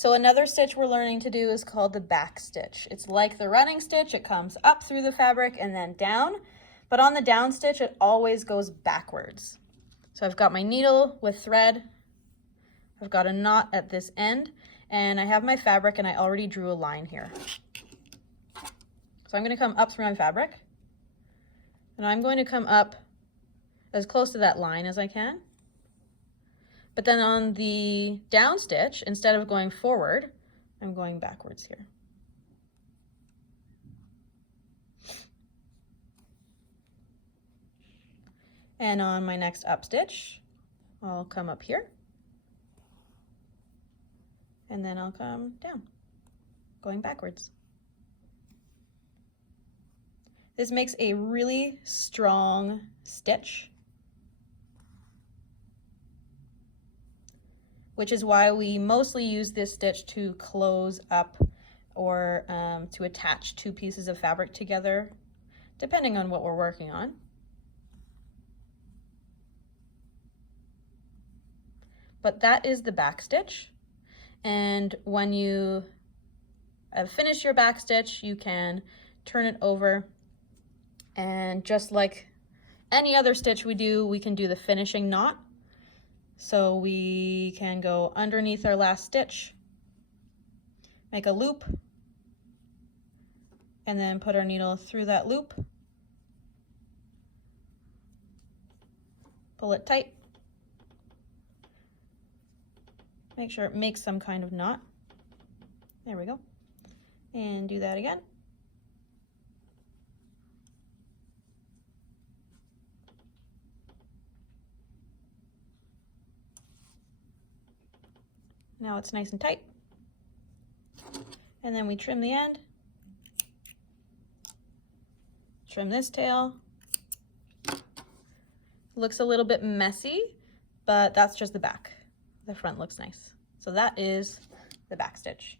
So another stitch we're learning to do is called the back stitch. It's like the running stitch. It comes up through the fabric and then down, but on the down stitch, it always goes backwards. So I've got my needle with thread. I've got a knot at this end, and I have my fabric, and I already drew a line here. So I'm going to come up through my fabric, and I'm going to come up as close to that line as I can. But then on the down stitch, instead of going forward, I'm going backwards here. And on my next up stitch, I'll come up here, and then I'll come down, going backwards. This makes a really strong stitch, which is why we mostly use this stitch to close up or to attach two pieces of fabric together, depending on what we're working on. But that is the back stitch. And when you have finished your back stitch, you can turn it over, and just like any other stitch we do, we can do the finishing knot. So we can go underneath our last stitch, make a loop, and then put our needle through that loop, pull it tight, make sure it makes some kind of knot. There we go. And do that again. Now it's nice and tight. And then we trim the end. Trim this tail. Looks a little bit messy, but that's just the back. The front looks nice. So that is the back stitch.